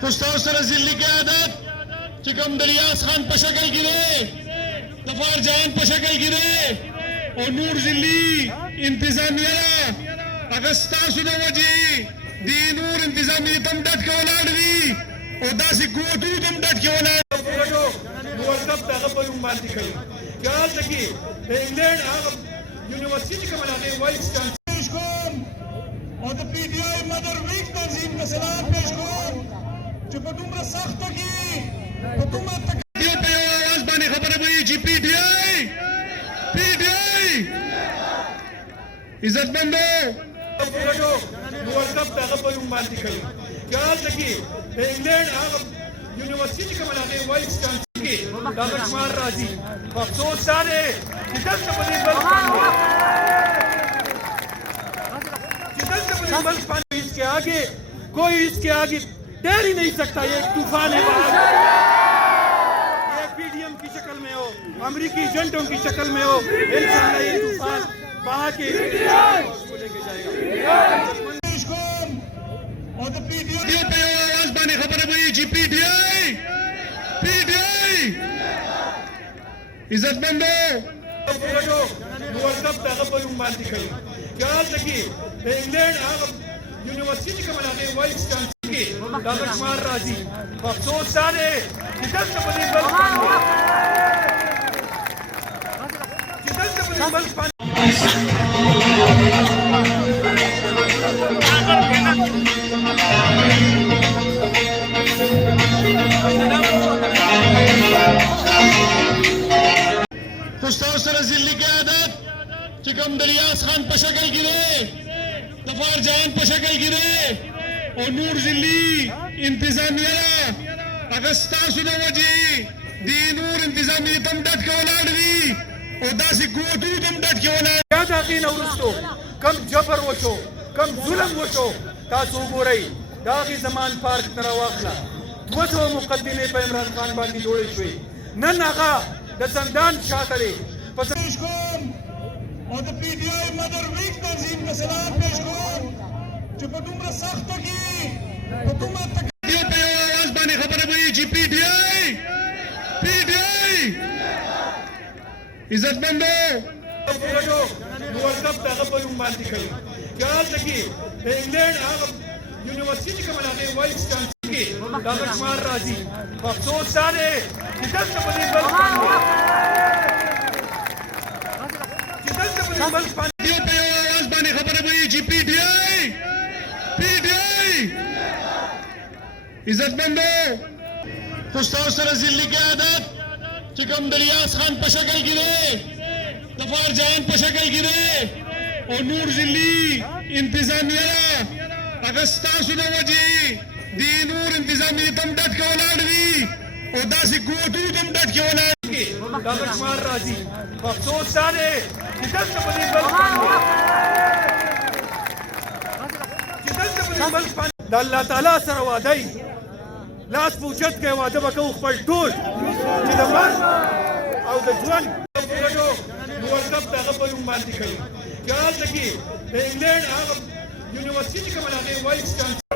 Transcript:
خو ستاسو سره ځلي قیادت چې کوم د ریاض خان په شکل کې دی د فارجان په شکل کې دی او نور ځلي انتظامیه هغه ستاسو د وجې دې نور انتظامیه ته هم ډډ کې ولاړ وي او داسې قوتونو ته هم ډډ کې ولاړ موظف د هغه په نوم باندې کوي که هلته کې د انګلینډ هغه یونیورسټي کومه د هغې وایس پیش کوم او د پی ټي آی مدر ویک تنظیم ته سلام پیش کوم چې په دومره سختو کې په دومره تکلیف په یو اواز باندې خبره وایي چې پی ټي آی عزتمندو موظف د هغه په نوم باندې کوي که هلته کې د انګلینډ هغه یونیورسټي کومه د هغې وایس کې دا شمار راځي افسوس دا دی چې دلته په دې ملک باندې कोई इसके आगे तैर ही नहीं सकता। ये एक तूफान है बाहर, ये पीडीएम की शक्ल में हो, अमेरिकी एजेंटों की शक्ल में हो, इंशाअल्लाह ये तूफान बाहर के लेके जाएगा। इज्जतमंदो मुवक्कफ तगबल मानती करी क्या तकी इंग्लैंड यूनिवर्सिटी का बनाने वाइस चांसलर के दादा कुमार राजी अफसोस सारे किधर से बने बल ستاسو سره ځلي قیادت چې کوم د ریاض خان په شکل کې دی د فارجان په شکل کې دی او نور ځلي انتظامیه هغه ستاسو د وجې دې نور انتظامیه ته هم ډډ کې ولاړ وي او داسې قوتونو ته هم ډډ کې ولاړ بیا د هغې نه وروستو کم جبر وشو کم ظلم وشو تاسو وګورئ د هغې زمان پارک ته راواخله 200 مقدمې په عمران خان باندې جوړې شوې نن هغه د زندان شاته دی پیش کوم او د پی ټي آی مدر ویک تنظیم ته سلام پیش کوم چې په دومره سختو کې په دومره تکلیف په یو اواز باندې خبره وایي چې پی ټي آی عزتمندو موظف د هغه په نوم باندې کوي که هلته کې د انګلینډ هغه یونیورسټي کومه د هغې وایس چانسلر کې دادا شمار راځي افسوس دا دی چې دلته په دې ملک باندې په یو اواز باندې خبره وایي چې پی ټي آی عزتمندو خو ستاسو سره ځلي قیادت چې کوم د ریاض خان په شکل کې دی د فارجان په شکل کې دی او نور ځلي انتظامیه هغه ستاسو د وجې دې نور انتظامیه ته هم ډډ کې ولاړ وي او داسې قوتونو ته هم ډډ کې ولاړ دادا شمار راځي افسوس دا دی چې دلته په دې ملک باندې د الله تعالی سره وعده ای لاس په اوچت کې واده به کوو خپل ټول چې د مرګ او د ژوند موظف د هغه په نوم باندې کوي که هلته کې د انګلینډ هغه یونیورسټي کومه د هغې وایس چانسلر